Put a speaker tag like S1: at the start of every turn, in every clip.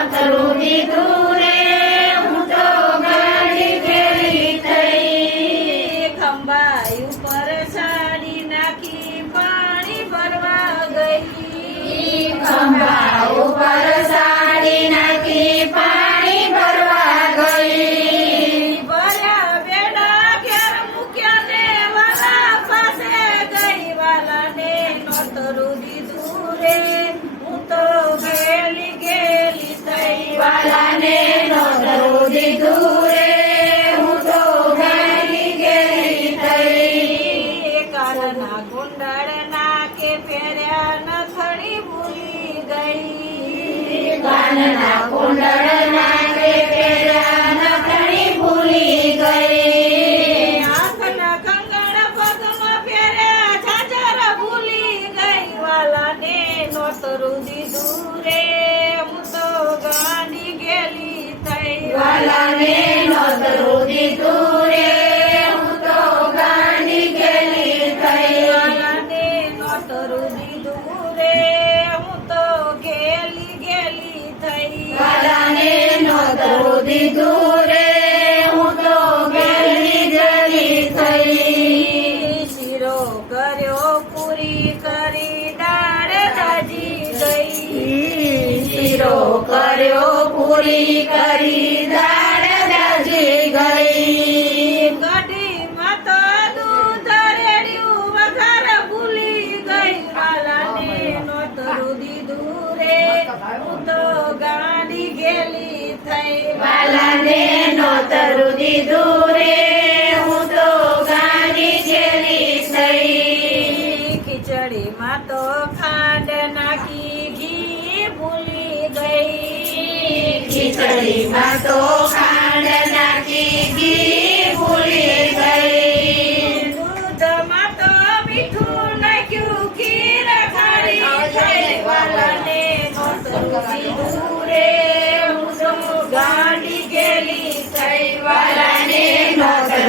S1: Levanta
S2: કાનના કુંડળના તે પેરાના ઘણી ભૂલી ગઈ
S1: આંખના કંગણ પગમાં પહેર્યા જાજર ભૂલી ગઈ વાલાને નોતરું દીધું રે હું તો ગાંડી ગેલી થઈ
S2: વાલાને નોતરું દીધું
S1: સુધી દૂરે હું તો ગલી ગલી થઈ. શીરો કર્યો પૂરી કરી દાળ દાજી ગઈ.
S2: શીરો કર્યો પૂરી કરી દાળ દાજી ગઈ.
S1: કઢીમાં તો દૂધ રેડ્યું વઘાર ભૂલી ગઈ. કાલાને નોતરું દીધું રે. હું તો ગેલી થઈ.
S2: વાલાને નોતરું દીધું રે હું તો ગાડી ગેલી
S1: ખાંડ નાખી ઘી ભૂલી ગઈ.
S2: ખીચડીમાં તો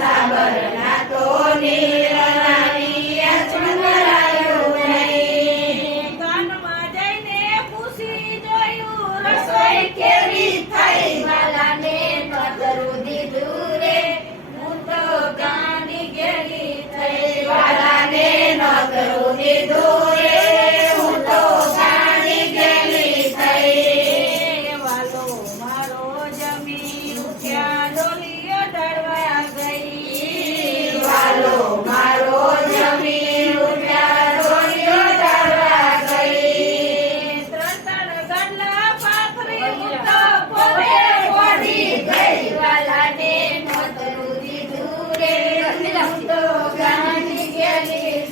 S1: સાબરનાથો નીર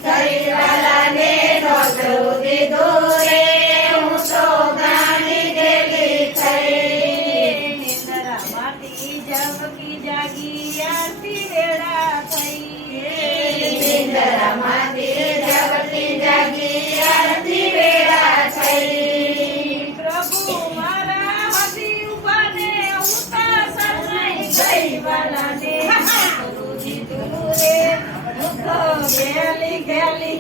S1: Salir a
S2: la. கேள்வி